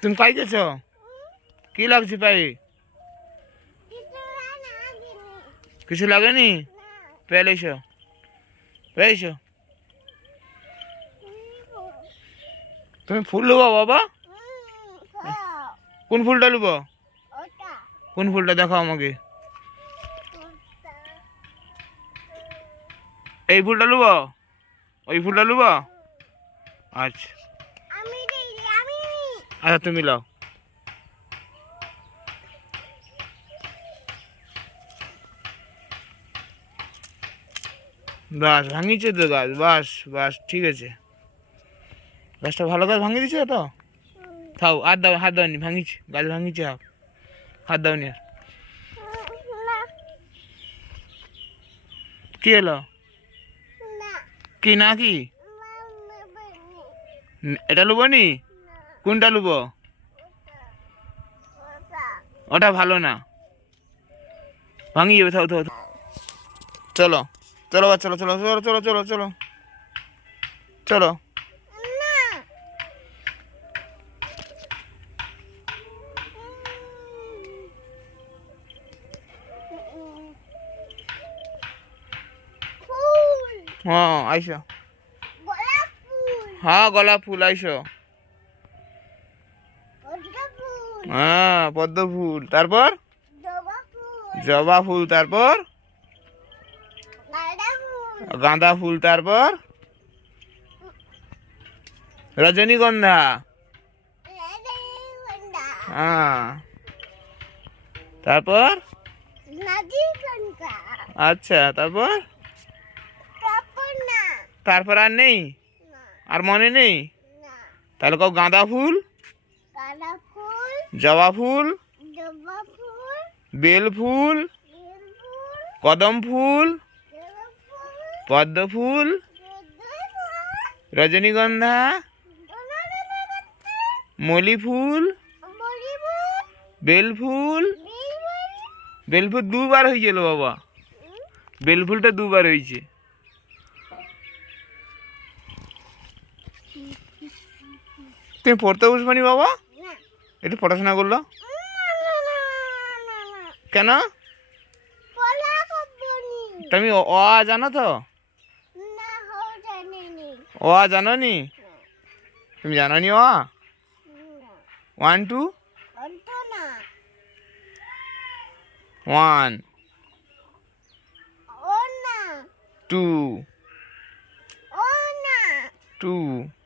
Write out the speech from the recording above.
তুমি পাই গেছ? কি লাগছে পায়ে? কিছু লাগেনি? পেয়েছো? পেয়েছো? তুমি ফুল নেবো বাবা? কোন ফুলটা নেবো? কোন ফুলটা দেখাও আমাকে। এই ফুলটা নেবো? ওই ফুলটা নেবো? আচ্ছা আচ্ছা, তুমি লাও। বাস ভাঙিছে তো গাছ, বাস বাস ঠিক আছে। গাছটা ভালো গাছ ভাঙিয়ে দিচ্ছে তো। থাও, হাত দাও, হাত দাওনি, ভাঙিছে গাছ, ভাঙিছে, হাত দাওনি আর। কি এলো? কি না কি? এটা লুবো নি? কোনটা লুবো? ওটা ভালো না, ভাঙিয়ে যাবে। থাও থাও, চলো চলো বাচ্চা, চলো চলো চলো চলো চলো চলো চলো। হ্যাঁ আইসো। হ্যাঁ গোলাপ ফুল আইসো। হ্যাঁ পদ্ম ফুল, তারপর জবা ফুল, তারপর গাঁদা ফুল, তারপর রজনীগন্ধা। হ্যাঁ তারপর আচ্ছা, তারপর তারপর আর নেই? আর মনে নেই? তাহলে কও গাঁদা ফুল, জবা ফুল, বেল ফুল, কদম ফুল, পদ্ম ফুল, রজনীগন্ধা, মলি ফুল, বেল ফুল। বেল ফুল দুবার হয়ে গেল বাবা, বেল ফুলটা দুবার হয়েছে। তুমি পড়তে বসবানি বাবা? একটু পড়াশোনা করলো কেন? তুমি অ আ জানো তো? অ আ জানো নি? তুমি জানো নি অ আ? 1 2 1 2 2